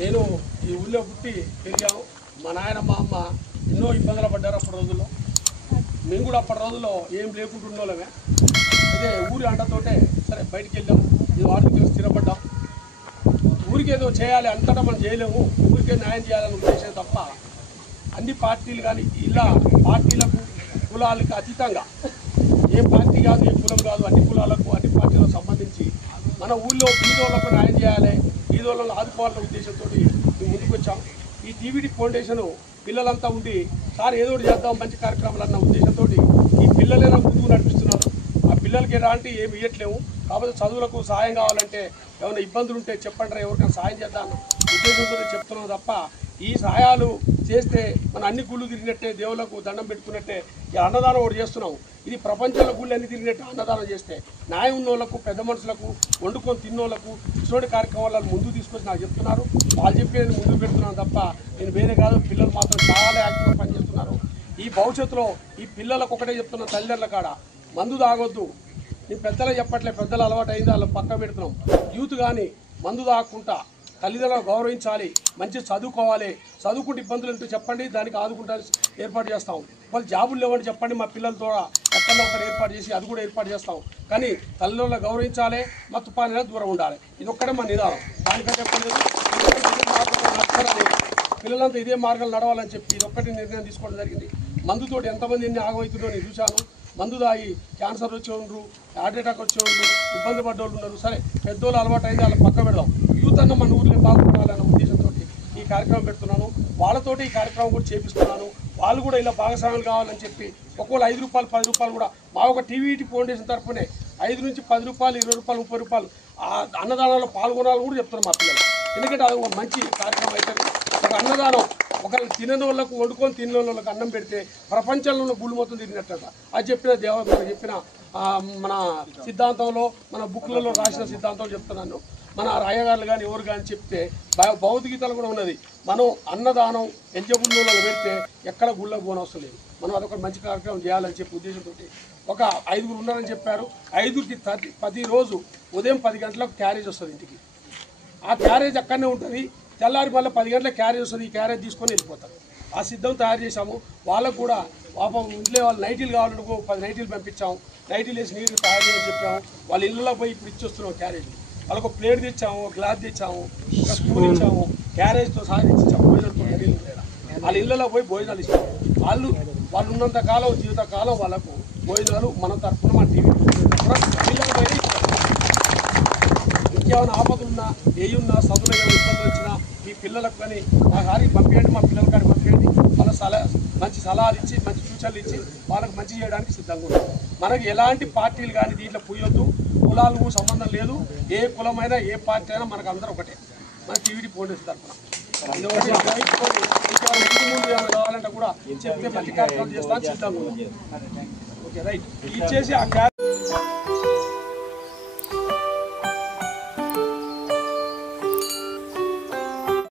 నేను ఈ ఊళ్ళో పుట్టి పెరిగాము. మా నాయన మా అమ్మ ఎన్నో ఇబ్బందులు పడ్డారు అప్పటి రోజుల్లో. మేము కూడా అప్పటి రోజుల్లో ఏం లేకుంటున్నోళ్ళమే. అదే ఊరి అండతోటే సరే బయటికి వెళ్ళాం, ఇది ఆర్థికంగా స్థిరపడ్డాం. ఊరికి ఏదో చేయాలి, అంతటా మనం చేయలేము, ఊరికే న్యాయం చేయాలని ఉద్దేశం తప్ప అన్ని పార్టీలు కానీ ఇలా పార్టీలకు కులాలకు అతీతంగా ఏ పార్టీ కాదు, ఏ కులం కాదు, అన్ని కులాలకు అన్ని పార్టీలకు సంబంధించి మన ఊళ్ళో బీదోళ్లకు న్యాయం చేయాలి, బీదోళ్ళను ఆదుకోవాలన్న ఉద్దేశంతో మేము ముందుకు వచ్చాం. ఈ టీవీడీ ఫౌండేషన్ పిల్లలంతా ఉండి సార్ ఏదో ఒకటి చేద్దాం మంచి కార్యక్రమాలు అన్న ఉద్దేశంతో ఈ పిల్లలైనా ముందుకు నడిపిస్తున్నారు. ఆ పిల్లలకి ఎలాంటి ఏమి ఇవ్వట్లేము. కాబట్టి చదువులకు సాయం కావాలంటే ఏమైనా ఇబ్బందులు ఉంటే చెప్పండి, ఎవరికైనా సాయం చేద్దాం ఉద్దేశంతో చెప్తున్నాం తప్ప ఈ సహాయాలు చేస్తే మన అన్ని గుళ్ళు తిరిగినట్టే, దేవులకు దండం పెట్టుకున్నట్టే ఈ అన్నదానం ఒకటి చేస్తున్నాం. ఇది ప్రపంచంలో గుళ్ళు అన్ని తిరిగినట్టు అన్నదానం చేస్తే న్యాయం ఉన్నోళ్లకు, పెద్ద మనుషులకు, వండుకొని తిన్నోళ్లకు ఇటువంటి కార్యక్రమాలను ముందుకు తీసుకొచ్చి నాకు చెప్తున్నారు. వాళ్ళు చెప్పి నేను ముందుకు పెడుతున్నాను తప్ప నేను వేరే కాదు. పిల్లలు మాత్రం చాలా యాక్టివ్గా పనిచేస్తున్నారు. ఈ భవిష్యత్తులో ఈ పిల్లలకు ఒకటే చెప్తున్నా, తల్లిదండ్రుల కాడ మందు తాగొద్దు. నేను పెద్దలు చెప్పట్లే, పెద్దలు అలవాటు అయింది వాళ్ళని పక్క పెడుతున్నాం. యూత్ కానీ మందు తాగకుండా తల్లిదండ్రులను గౌరవించాలి, మంచి చదువుకోవాలి. చదువుకుంటే ఇబ్బందులు ఏంటో చెప్పండి, దానికి ఆదుకుంటా ఏర్పాటు చేస్తాం. వాళ్ళు జాబులు లేవని చెప్పండి, మా పిల్లలతో ఎక్కడో ఒకటి ఏర్పాటు చేసి అది కూడా ఏర్పాటు చేస్తాం. కానీ తల్లిదండ్రులను గౌరవించాలి, మత్తు పానీయాల దూరం ఉండాలి. ఇది ఒక్కడే మన నిదానం. దానికంటే చెప్పలేదు నడచాలని పిల్లలంతా ఇదే మార్గాలు నడవాలని చెప్పి ఇది ఒక్కటి నిర్ణయం తీసుకోవడం జరిగింది. మందుతోటి ఎంతమంది ఎన్ని ఆగమవుతుందో నేను చూశాను. మందు తాగి క్యాన్సర్ వచ్చే ఉండ్రు, హార్ట్ అటాక్ వచ్చే ఉండ్రు, ఇబ్బంది పడ్డోళ్ళు ఉన్నారు. సరే పెద్దోళ్ళు అలవాటు అయింది, వాళ్ళ పక్క పెడదాం. యూత్ అన్న మన ఊరిలో బాగుపడాలన్న ఉద్దేశంతో ఈ కార్యక్రమం పెడుతున్నాను. వాళ్ళతోటి ఈ కార్యక్రమం కూడా చేపిస్తున్నాను. వాళ్ళు కూడా ఇలా భాగస్వాములు కావాలని చెప్పి ఒక్కోళ్ళు 5 రూపాయలు 10 రూపాయలు కూడా మా ఒక టీవీటీ ఫౌండేషన్ తరఫునే 5 నుంచి 10 రూపాయలు 20 రూపాయలు 30 రూపాయలు అన్నదానంలో పాల్గొనాలని కూడా చెప్తున్నాం మా పిల్లలు. ఎందుకంటే అది ఒక మంచి కార్యక్రమం అవుతుంది. ఒక అన్నదానం ఒకరు తినని వాళ్ళకు, వండుకొని తిన్న వాళ్ళకి అన్నం పెడితే ప్రపంచంలో ఉన్న గుళ్ళు మొత్తం తిరిగినట్టు అది చెప్పిన మనకు చెప్పిన మన సిద్ధాంతంలో, మన బుక్లలో రాసిన సిద్ధాంతంలో చెప్తున్నాను. మన రాయగారులు కానీ ఎవరు కానీ చెప్తే భౌతికతలు కూడా ఉన్నది. మనం అన్నదానం ఎలిజిబుల్లో పెడితే ఎక్కడ గుళ్ళకు పోనవసరం లేదు. మనం అదొక మంచి కార్యక్రమం చేయాలని చెప్పి ఉద్దేశంతో ఒక 5గురు ఉన్నారని చెప్పారు. 5గురికి ప్రతిరోజు ఉదయం 10 గంటలకు క్యారేజ్ వస్తుంది ఇంటికి. ఆ క్యారేజ్ అక్కడనే ఉంటుంది. తెల్లారి మళ్ళీ 10 గంటల క్యారేజ్ వస్తుంది. ఈ క్యారేజ్ తీసుకొని వెళ్ళిపోతారు. ఆ సిద్ధం తయారు చేశాము. వాళ్ళకు కూడా పాపం ఇంట్లో వాళ్ళు నైటీలు కావాలంటే 10 నైటీలు పంపించాము. నైటీలు వేసి నీళ్ళు తయారు చేయని చెప్పాము. వాళ్ళ ఇళ్ళలో పోయి ఇప్పుడు ఇచ్చొస్తున్నాం క్యారేజ్. వాళ్ళకు ప్లేట్ తెచ్చాము, గ్లాస్ తెచ్చాము, ఒక స్పూన్ ఇచ్చాము, క్యారేజ్తో సహా ఇచ్చాము. భోజనంతో కరీలు వాళ్ళ ఇళ్ళలో పోయి భోజనాలు ఇచ్చాము. వాళ్ళు ఉన్నంత కాలం, జీవితకాలం వాళ్ళకు భోజనాలు మన తరఫున మన టీవీ ఇళ్ళలో పోయి ఇంకేమైనా ఆపదలున్నా, ఏయున్నా, చదువులో ఏమైనా ఇబ్బందులు వచ్చినా మీ పిల్లలకు కానీ మా గారికి పంపించండి, మా పిల్లల గారికి పంపించండి. వాళ్ళ మంచి సలహాలు ఇచ్చి, మంచి సూచనలు ఇచ్చి వాళ్ళకి మంచి చేయడానికి సిద్ధంగా ఉంటాం. మనకి ఎలాంటి పార్టీలు కానీ దీంట్లో పుయ్యొద్దు. కులాలకు సంబంధం లేదు. ఏ కులమైనా ఏ పార్టీ అయినా మనకు అందరూ ఒకటే. మన టీవీడీ ఫౌండేషన్ తరఫున ముందు ఏమైనా కావాలంటే కూడా చెప్తే మంచి కార్యక్రమం చేస్తాను సిద్ధంగా ఉన్నాం. Okay right. ఇచ్చేసి ఆ